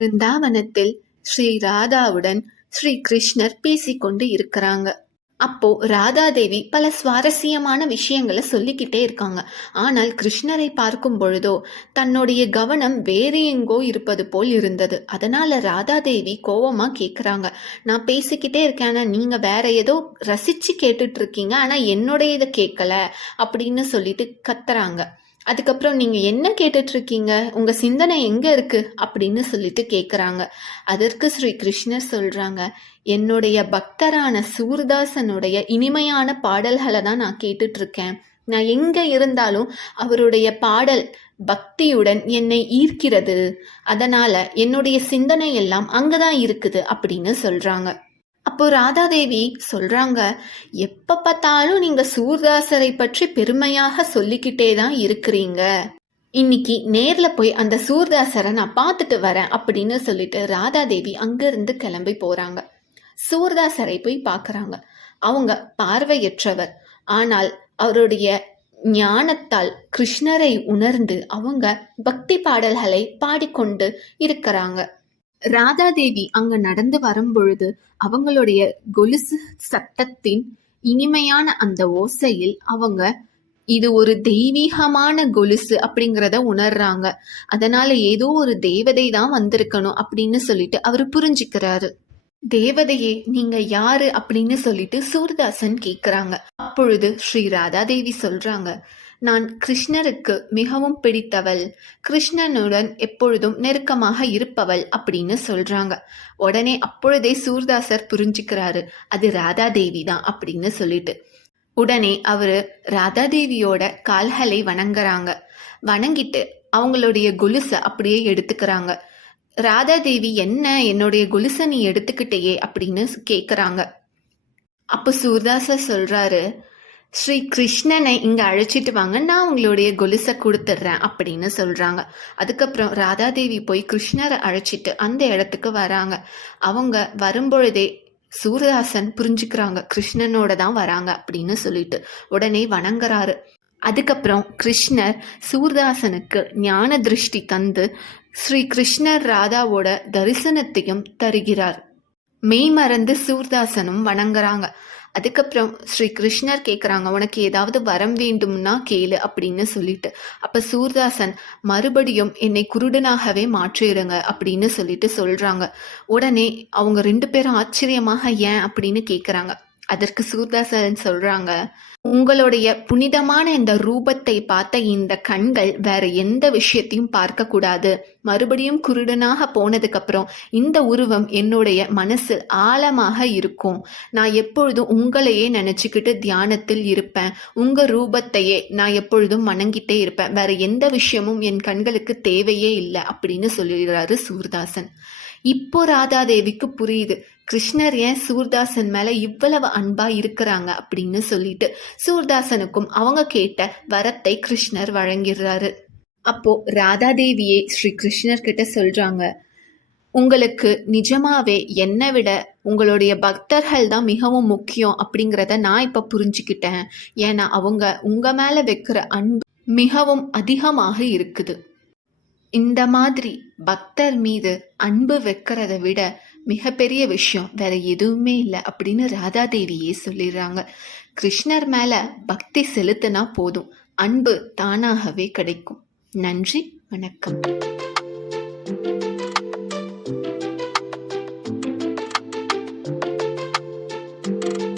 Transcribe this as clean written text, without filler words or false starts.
பிருந்தாவனத்தில் ஸ்ரீ ராதாவுடன் ஸ்ரீ கிருஷ்ணர் பேசிக்கொண்டு இருக்கிறாங்க. அப்போ ராதாதேவி பல சுவாரஸ்யமான விஷயங்களை சொல்லிக்கிட்டே இருக்காங்க. ஆனால் கிருஷ்ணரை பார்க்கும் பொழுதோ தன்னுடைய கவனம் வேறு எங்கோ இருப்பது போல் இருந்தது. அதனால ராதாதேவி கோவமா கேக்குறாங்க, நான் பேசிக்கிட்டே இருக்கேன், நீங்க வேற ஏதோ ரசிச்சு கேட்டுட்டு இருக்கீங்க, ஆனா என்னுடைய இதை கேட்கல அப்படின்னு சொல்லிட்டு கத்துறாங்க. அதுக்கப்புறம் நீங்க என்ன கேட்டுட்டு இருக்கீங்க, உங்க சிந்தனை எங்க இருக்கு அப்படின்னு சொல்லிட்டு கேக்குறாங்க. அதற்கு ஸ்ரீ கிருஷ்ணர் சொல்றாங்க, என்னுடைய பக்தரான சூர்தாசனுடைய இனிமையான பாடல்களை தான் நான் கேட்டுட்டு இருக்கேன். நான் எங்க இருந்தாலும் அவருடைய பாடல் பக்தியுடன் என்னை ஈர்க்கிறது. அதனால என்னுடைய சிந்தனை எல்லாம் அங்கதான் இருக்குது அப்படின்னு சொல்றாங்க. அப்போ ராதாதேவி சொல்றாங்க, எப்ப பார்த்தாலும் நீங்க சூர்தாசரை பற்றி பெருமையாக சொல்லிக்கிட்டே தான் இருக்கிறீங்க. இன்னைக்கு நேர்ல போய் அந்த சூர்தாசரை நான் பார்த்துட்டு வரேன் அப்படின்னு சொல்லிட்டு ராதாதேவி அங்கிருந்து கிளம்பி போறாங்க. சூர்தாசரை போய் பார்க்கறாங்க. அவங்க பார்வையற்றவர். ஆனால் அவருடைய ஞானத்தால் கிருஷ்ணரை உணர்ந்து அவங்க பக்தி பாடல்களை பாடிக்கொண்டு இருக்கிறாங்க. ராதாதேவி அங்க நடந்து வரும்பொழுது அவங்களுடைய கொலுசு சத்தத்தின் இனிமையான அந்த ஓசையில் அவங்க இது ஒரு தெய்வீகமான கொலுசு அப்படிங்கிறத உணர்றாங்க. அதனால ஏதோ ஒரு தேவதை தான் வந்திருக்கணும் அப்படின்னு சொல்லிட்டு அவரு புரிஞ்சுக்கிறாரு. தேவதையே, நீங்க யாரு அப்படின்னு சொல்லிட்டு சூர்தாசன் கேக்குறாங்க. அப்பொழுது ஸ்ரீ ராதாதேவி சொல்றாங்க, நான் கிருஷ்ணருக்கு மிகவும் பிடித்தவள், கிருஷ்ணனுடன் எப்பொழுதும் நெருக்கமாக இருப்பவள் அப்படின்னு சொல்றாங்க. உடனே அப்பொழுதே சூர்தாசர் புரிஞ்சுக்கிறாரு, அது ராதாதேவி தான் அப்படின்னு சொல்லிட்டு. உடனே அவரு ராதாதேவியோட கால்களை வணங்குறாங்க. வணங்கிட்டு அவங்களுடைய கொலுச அப்படியே எடுத்துக்கிறாங்க. ராதாதேவி, என்ன என்னுடைய கொலுச நீ எடுத்துக்கிட்டேயே அப்படின்னு கேக்குறாங்க. அப்ப சூர்தாசர் சொல்றாரு, ஸ்ரீ கிருஷ்ணனை இங்க அழைச்சிட்டு வாங்க, நான் உங்களுடைய கொலுசை கொடுத்துட்றேன் அப்படின்னு சொல்றாங்க. அதுக்கப்புறம் ராதாதேவி போய் கிருஷ்ணரை அழைச்சிட்டு அந்த இடத்துக்கு வராங்க. அவங்க வரும்பொழுதே சூர்தாசன் புரிஞ்சுக்கிறாங்க, கிருஷ்ணனோட தான் வராங்க அப்படின்னு சொல்லிட்டு உடனே வணங்குறாரு. அதுக்கப்புறம் கிருஷ்ணர் சூர்தாசனுக்கு ஞான திருஷ்டி தந்து ஸ்ரீ கிருஷ்ணர் ராதாவோட தரிசனத்தையும் தருகிறார். மெய் மறந்து சூர்தாசனும் வணங்குறாங்க. அதுக்கப்புறம் ஸ்ரீ கிருஷ்ணர் கேட்குறாங்க, உனக்கு ஏதாவது வரம் வேண்டும்னா கேளு அப்படின்னு சொல்லிட்டு. அப்போ சூர்தாசன் மறுபடியும் என்னை குருடனாகவே மாற்றிடுங்க அப்படின்னு சொல்லிட்டு சொல்கிறாங்க. உடனே அவங்க 2 பேரும் ஆச்சரியமாக ஏன் அப்படின்னு கேட்குறாங்க. அதற்கு சூர்தாசன் சொல்கிறாங்க, உங்களுடைய புனிதமான இந்த ரூபத்தை பார்த்த இந்த கண்கள் வேற எந்த விஷயத்தையும் பார்க்க கூடாது. மறுபடியும் குருடனாக போனதுக்கு அப்புறம் இந்த உருவம் என்னுடைய மனசு ஆழமாக இருக்கும். நான் எப்பொழுதும் உங்களையே நினைச்சுக்கிட்டு தியானத்தில் இருப்பேன். உங்க ரூபத்தையே நான் எப்பொழுதும் வணங்கிட்டே இருப்பேன். வேற எந்த விஷயமும் என் கண்களுக்கு தேவையே இல்லை அப்படின்னு சொல்லிடுறாரு சூர்தாசன். இப்போ ராதாதேவிக்கு புரியுது, கிருஷ்ணர் ஏன் சூர்தாசன் மேல இவ்வளவு அன்பா இருக்கிறாங்க அப்படின்னு சொல்லிட்டு. சூர்தாசனுக்கும் அவங்க கேட்ட வரத்தை கிருஷ்ணர் வழங்கிடுறாரு. அப்போ ராதாதேவியே ஸ்ரீ கிருஷ்ணர் கிட்ட சொல்றாங்க, உங்களுக்கு நிஜமாவே என்னை விட உங்களுடைய பக்தர்கள் தான் மிகவும் முக்கியம் அப்படிங்கிறத நான் இப்ப புரிஞ்சுக்கிட்டேன். ஏன்னா அவங்க உங்க மேல வைக்கிற அன்பு மிகவும் அதிகமாக இருக்குது. இந்த மாதிரி பக்தர் மீது அன்பு வைக்கிறத விட மிகப்பெரிய விஷயம் வேற எதுவுமே இல்லை அப்படின்னு ராதாதேவியே சொல்லிடுறாங்க. கிருஷ்ணர் மேல பக்தி செலுத்தினா போதும், அன்பு தானாகவே கிடைக்கும். நன்றி, வணக்கம்.